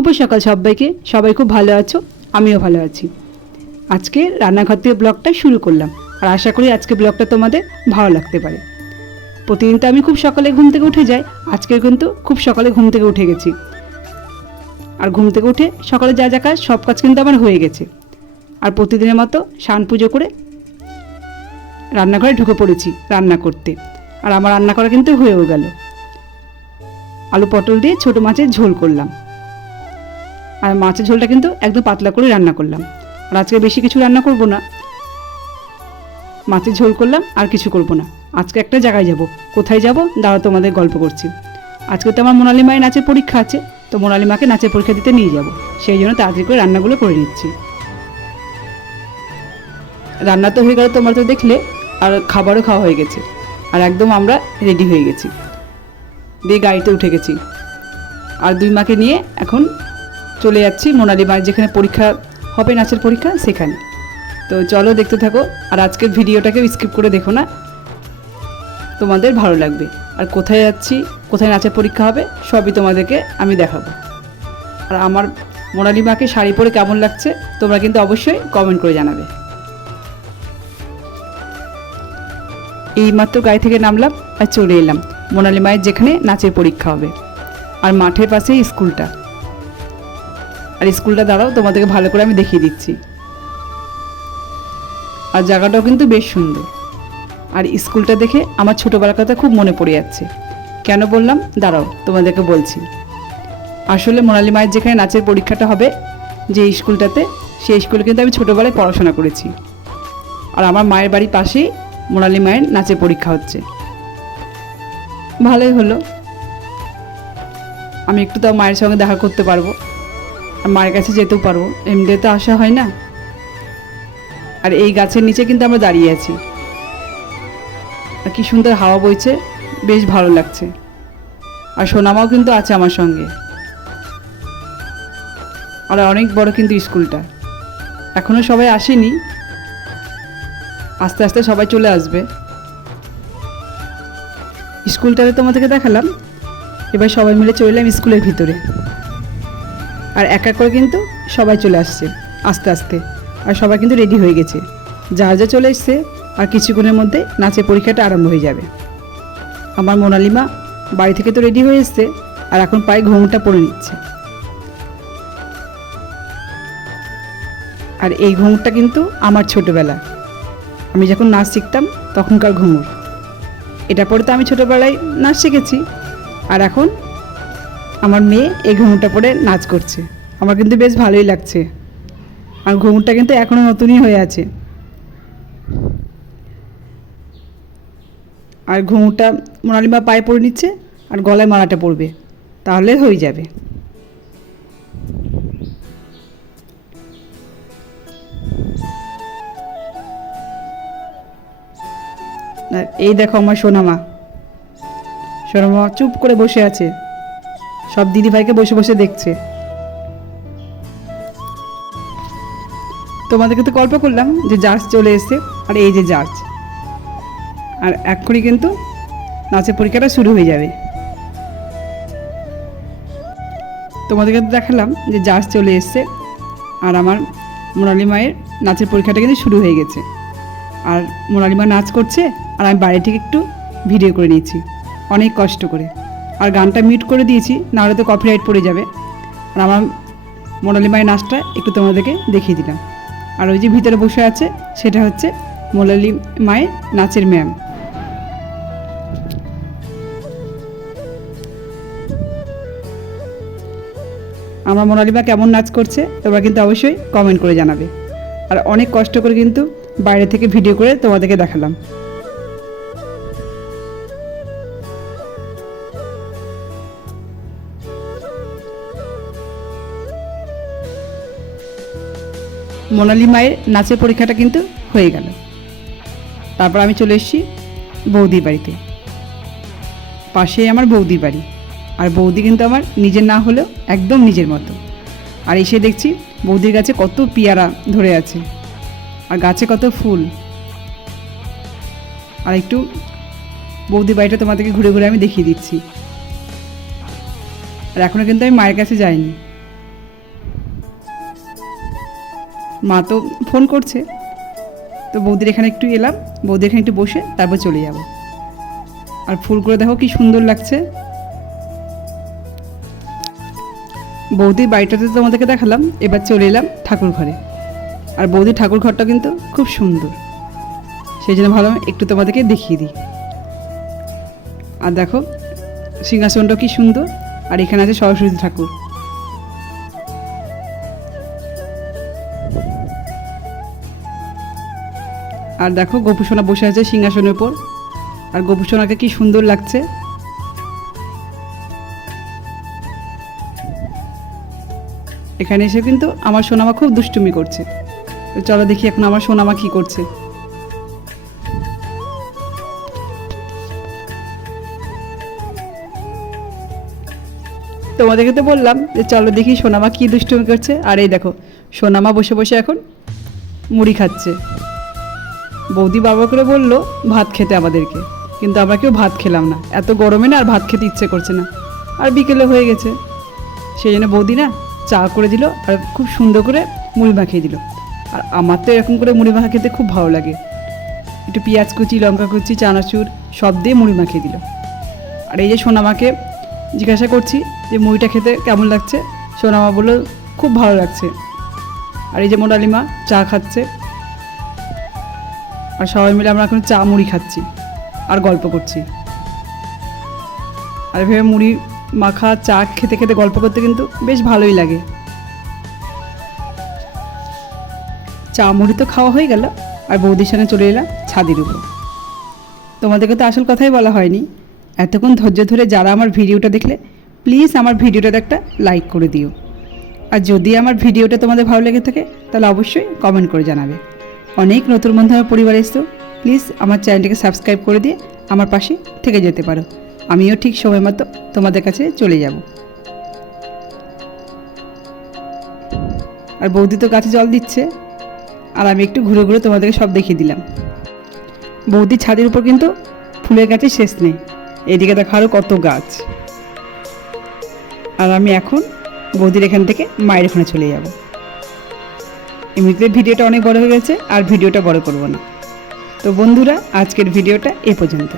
শুভ সকাল সবাইকে। সবাই খুব ভালো আছো, আমিও ভালো আছি। আজকে রান্নাঘর থেকে ব্লগটা শুরু করলাম, আর আশা করি আজকে ব্লগটা তোমাদের ভালো লাগতে পারে। প্রতিদিন তো আমি খুব সকালে ঘুম থেকে উঠে যাই, আজকে কিন্তু খুব সকালে ঘুম থেকে উঠে গেছি। আর ঘুম থেকে উঠে সকালে যা যা কাজ সব কাজ কিন্তু আমার হয়ে গেছে। আর প্রতিদিনের মতো স্নান পুজো করে রান্নাঘরে ঢুকে পড়েছি রান্না করতে। আর আমার রান্না করা কিন্তু হয়েও গেল। আলু পটল দিয়ে ছোটো মাছের ঝোল করলাম, আর মাছের ঝোলটা কিন্তু একদম পাতলা করে রান্না করলাম। আর আজকে বেশি কিছু রান্না করব না, মাছের ঝোল করলাম, আর কিছু করব না। আজকে একটা জায়গায় যাব, কোথায় যাব দাঁড়াও তোমাদের গল্প করছি। আজকে তো আমার মোনালি মায়ের নাচের পরীক্ষা আছে, তো মোনালি মাকে নাচের পরীক্ষা দিতে নিয়ে যাব, সেই জন্য তাড়াতাড়ি করে রান্নাগুলো করে নিচ্ছি। রান্না তো হয়ে গেল, তোমরা তো দেখলে, আর খাবারও খাওয়া হয়ে গেছে, আর একদম আমরা রেডি হয়ে গেছি, দিয়ে গাড়িতে উঠে গেছি। আর দুই মাকে নিয়ে এখন চলে যাচ্ছি মোনালি মায়ের যেখানে পরীক্ষা হবে, নাচের পরীক্ষা, সেখানে। তো চলো দেখতে থাকো, আর আজকের ভিডিওটাকেও স্কিপ করে দেখো না, তোমাদের ভালো লাগবে। আর কোথায় যাচ্ছি, কোথায় নাচের পরীক্ষা হবে, সবই তোমাদেরকে আমি দেখাবো। আর আমার মোনালি মাকে শাড়ি পরে কেমন লাগছে তোমরা কিন্তু অবশ্যই কমেন্ট করে জানাবে। এইমাত্র গাড়ি থেকে নামলাম আর চলে এলাম মোনালি মায়ের যেখানে নাচের পরীক্ষা হবে। আর মাঠের পাশেই স্কুলটা, আর স্কুলটা দাঁড়াও তোমাদেরকে ভালো করে আমি দেখিয়ে দিচ্ছি। আর জায়গাটাও কিন্তু বেশ সুন্দর। আর স্কুলটা দেখে আমার ছোটোবেলার কথা খুব মনে পড়ে যাচ্ছে। কেন বললাম দাঁড়াও তোমাদেরকে বলছি। আসলে মোনালি মায়ের যেখানে নাচের পরীক্ষাটা হবে, যে স্কুলটাতে, সেই স্কুলে কিন্তু আমি ছোটোবেলায় পড়াশোনা করেছি। আর আমার মায়ের বাড়ির পাশেই মোনালি মায়ের নাচের পরীক্ষা হচ্ছে। ভালোই হলো, আমি একটু তাও মায়ের সঙ্গে দেখা করতে পারবো, আর মায়ের কাছে যেতেও পারবো, এমনিতে তো আসা হয় না। আর এই গাছের নিচে কিন্তু আমরা দাঁড়িয়ে আছি, আর কি সুন্দর হাওয়া বইছে, বেশ ভালো লাগছে। আর সোনামাও কিন্তু আছে আমার সঙ্গে। আর অনেক বড় কিন্তু স্কুলটা, এখনও সবাই আসেনি, আস্তে আস্তে সবাই চলে আসবে। স্কুলটাতে তোমাদেরকে দেখালাম, এবার সবাই মিলে চলে এলাম স্কুলের ভিতরে। আর এক এক করে কিন্তু সবাই চলে আসছে আস্তে আস্তে, আর সবাই কিন্তু রেডি হয়ে গেছে, যার যা চলে এসছে। আর কিছুক্ষণের মধ্যে নাচের পরীক্ষাটা আরম্ভ হয়ে যাবে। আমার মোনালি মা বাড়ি থেকে তো রেডি হয়ে এসছে, আর এখন পায়ে ঘুমটা পরে নিচ্ছে। আর এই ঘুমটা কিন্তু আমার ছোটোবেলা, আমি যখন নাচ শিখতাম তখনকার ঘুমুর। এটা পরে তো আমি ছোটোবেলায় নাচ শিখেছি, আর এখন আমার মেয়ে এই ঘুমুরটা পরে নাচ করছে। আমার কিন্তু বেশ ভালোই লাগছে। আর ঘুমুরটা কিন্তু এখনও নতুনই হয়ে আছে। আর ঘুমুরটা মোনালি মা পায়ে পরে নিচ্ছে, আর গলায় মালাটা পরবে, তাহলে হয়ে যাবে। আর এই দেখো আমার সোনামা, সোনামা চুপ করে বসে আছে, সব দিদিভাইকে বসে বসে দেখছে। তোমাদেরকে তো গল্প করলাম যে জাজ চলে এসছে, আর এই যে জাজ। আর এক্ষুনি কিন্তু নাচের পরীক্ষাটা শুরু হয়ে যাবে। তোমাদেরকে তো দেখালাম যে জাজ চলে এসছে, আর আমার মোনালি মায়ের নাচের পরীক্ষাটা কিন্তু শুরু হয়ে গেছে। আর মোনালি মা নাচ করছে, আর আমি বাইরে থেকে একটু ভিডিও করে নিয়েছি অনেক কষ্ট করে। আর গানটা মিউট করে দিয়েছি, নাহলে তো কপিরাইট পড়ে যাবে। আর আমার মোনালি মায়ের নাচটা একটু তোমাদেরকে দেখিয়ে দিলাম। আর ওই যে ভিতরে বসে আছে, সেটা হচ্ছে মোনালি মায়ের নাচের ম্যাম। আমার মোনালি মা কেমন নাচ করছে তোমরা কিন্তু অবশ্যই কমেন্ট করে জানাবে। আর অনেক কষ্ট করে কিন্তু বাইরে থেকে ভিডিও করে তোমাদেরকে দেখালাম। মোনালি মায়ের নাচের পরীক্ষাটা কিন্তু হয়ে গেল। তারপর আমি চলে এসেছি বৌদির বাড়িতে, পাশেই আমার বৌদির বাড়ি। আর বৌদি কিন্তু আমার নিজের না হলেও একদম নিজের মতো। আর এসে দেখছি বৌদির গাছে কত পেয়ারা ধরে আছে, আর গাছে কত ফুল। আর একটু বৌদির বাড়িটা তোমাদেরকে ঘুরে ঘুরে আমি দেখিয়ে দিচ্ছি। আর এখনও কিন্তু আমি মায়ের কাছে যাইনি, মা তো ফোন করছে, তো বৌদির এখানে একটু এলাম, বৌদির এখানে একটু বসে তারপর চলে যাব। আর ফুলগুলো দেখো কি সুন্দর লাগছে। বৌদির বাড়িটাতে তোমাদেরকে দেখালাম, এবার চলে এলাম ঠাকুর ঘরে। আর বৌদির ঠাকুর ঘরটা কিন্তু খুব সুন্দর, সেই জন্য ভালো একটু তোমাদেরকে দেখিয়ে দিই। আর দেখো সিংহাসনটা কি সুন্দর, আর এখানে আছে সরস্বতী ঠাকুর। আর দেখো গোপুসোনা বসে আছে সিংহাসনের উপর, আর গোপুসোনাকে কি সুন্দর লাগছে। এখানে এসে কিন্তু আমার সোনামা খুব দুষ্টুমি করছে। তো চলো দেখি এখন আমার সোনামা কি করছে। তোমাদেরকে তো বললাম যে চলো দেখি সোনামা কি দুষ্টুমি করছে। আর এই দেখো সোনামা বসে বসে এখন মুড়ি খাচ্ছে। বৌদি বাবা করে বললো ভাত খেতে আমাদেরকে, কিন্তু আমরা কেউ ভাত খেলাম না, এত গরমে না আর ভাত খেতে ইচ্ছে করছে না। আর বিকেলে হয়ে গেছে, সেই জন্য বৌদি না চা করে দিল আর খুব সুন্দর করে মুড়ি মাখিয়ে দিল। আর আমার তো এরকম করে মুড়ি মাখা খেতে খুব ভালো লাগে, একটু পেঁয়াজ কুচি, লঙ্কা কুচি, চানাচুর সব দিয়ে মুড়ি মাখিয়ে দিল। আর এই যে সোনামাকে জিজ্ঞাসা করছি যে মুড়িটা খেতে কেমন লাগছে, সোনামা বললো খুব ভালো লাগছে। আর এই যে মোনালিমা চা খাচ্ছে, আর সবাই মিলে আমরা এখন চা মুড়ি খাচ্ছি আর গল্প করছি। আর এভাবে মুড়ি মাখা চা খেতে খেতে গল্প করতে কিন্তু বেশ ভালোই লাগে। চা মুড়ি তো খাওয়া হয়ে গেল, আর বৌদির সঙ্গে চলে এলাম ছাদের উপর। তোমাদেরকে তো আসল কথাই বলা হয়নি, এতক্ষণ ধৈর্য ধরে যারা আমার ভিডিওটা দেখলে প্লিজ আমার ভিডিওটাতে একটা লাইক করে দিও। আর যদি আমার ভিডিওটা তোমাদের ভালো লেগে থাকে তাহলে অবশ্যই কমেন্ট করে জানাবে। অনেক নতুন বন্ধু আমার পরিবারে এসছো, প্লিজ আমার চ্যানেলটাকে সাবস্ক্রাইব করে দিয়ে আমার পাশে থেকে যেতে পারো, আমিও ঠিক সময় মতো তোমাদের কাছে চলে যাব। আর বৌদি তো গাছে জল দিচ্ছে, আর আমি একটু ঘুরে ঘুরে তোমাদেরকে সব দেখিয়ে দিলাম। বৌদির ছাদের উপর কিন্তু ফুলের গাছে শেষ নেই, এদিকে দেখো আরও কত গাছ। আর আমি এখন বৌদির এখান থেকে মায়ের ওখানে চলে যাব। এমনিতে ভিডিওটা অনেক বড় হয়ে গেছে, আর ভিডিওটা বড় করব না। তো বন্ধুরা, আজকের ভিডিওটা এ পর্যন্ত।